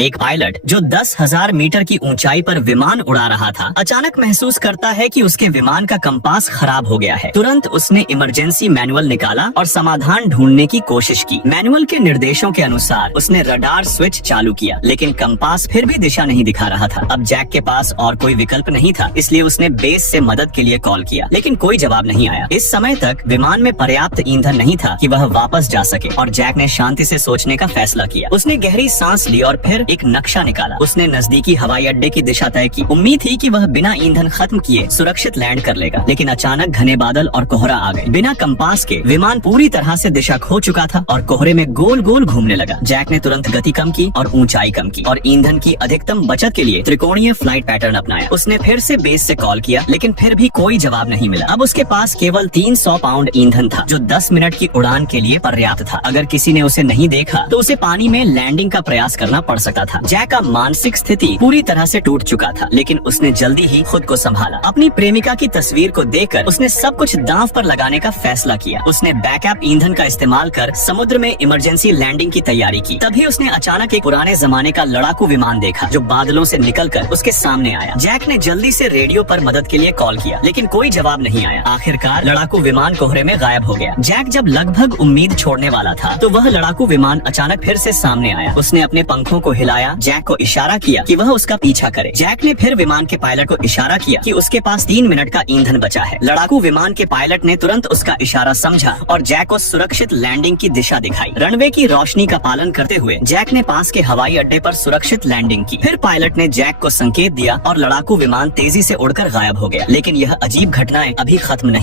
एक पायलट जो 10,000 मीटर की ऊंचाई पर विमान उड़ा रहा था, अचानक महसूस करता है कि उसके विमान का कंपास खराब हो गया है। तुरंत उसने इमरजेंसी मैनुअल निकाला और समाधान ढूंढने की कोशिश की। मैनुअल के निर्देशों के अनुसार उसने रडार स्विच चालू किया, लेकिन कंपास फिर भी दिशा नहीं दिखा रहा था। अब जैक के पास और कोई विकल्प नहीं था, इसलिए उसने बेस से मदद के लिए कॉल किया, लेकिन कोई जवाब नहीं आया। इस समय तक विमान में पर्याप्त ईंधन नहीं था कि वह वापस जा सके और जैक ने शांति से सोचने का फैसला किया। उसने गहरी सांस ली और फिर एक नक्शा निकाला। उसने नजदीकी हवाई अड्डे की दिशा तय की। उम्मीद थी कि वह बिना ईंधन खत्म किए सुरक्षित लैंड कर लेगा, लेकिन अचानक घने बादल और कोहरा आ गए। बिना कंपास के विमान पूरी तरह से दिशा खो चुका था और कोहरे में गोल गोल घूमने लगा। जैक ने तुरंत गति कम की और ऊंचाई कम की और ईंधन की अधिकतम बचत के लिए त्रिकोणीय फ्लाइट पैटर्न अपनाया। उसने फिर से बेस से कॉल किया, लेकिन फिर भी कोई जवाब नहीं मिला। अब उसके पास केवल 300 पाउंड ईंधन था, जो 10 मिनट की उड़ान के लिए पर्याप्त था। अगर किसी ने उसे नहीं देखा तो उसे पानी में लैंडिंग का प्रयास करना पड़ सकता था। जैक का मानसिक स्थिति पूरी तरह से टूट चुका था, लेकिन उसने जल्दी ही खुद को संभाला। अपनी प्रेमिका की तस्वीर को देखकर उसने सब कुछ दांव पर लगाने का फैसला किया। उसने बैकअप ईंधन का इस्तेमाल कर समुद्र में इमरजेंसी लैंडिंग की तैयारी की। तभी उसने अचानक एक पुराने जमाने का लड़ाकू विमान देखा, जो बादलों से निकलकर उसके सामने आया। जैक ने जल्दी से रेडियो पर मदद के लिए कॉल किया, लेकिन कोई जवाब नहीं आया। आखिरकार लड़ाकू विमान कोहरे में गायब हो गया। जैक जब लगभग उम्मीद छोड़ने वाला था, तो वह लड़ाकू विमान अचानक फिर से सामने आया। उसने अपने पंखों को हिलाया, जैक को इशारा किया कि वह उसका पीछा करे। जैक ने फिर विमान के पायलट को इशारा किया कि उसके पास 3 मिनट का ईंधन बचा है। लड़ाकू विमान के पायलट ने तुरंत उसका इशारा समझा और जैक को सुरक्षित लैंडिंग की दिशा दिखाई। रनवे की रोशनी का पालन करते हुए जैक ने पास के हवाई अड्डे पर सुरक्षित लैंडिंग की। फिर पायलट ने जैक को संकेत दिया और लड़ाकू विमान तेजी से उड़कर गायब हो गया। लेकिन यह अजीब घटनाएं अभी खत्म नहीं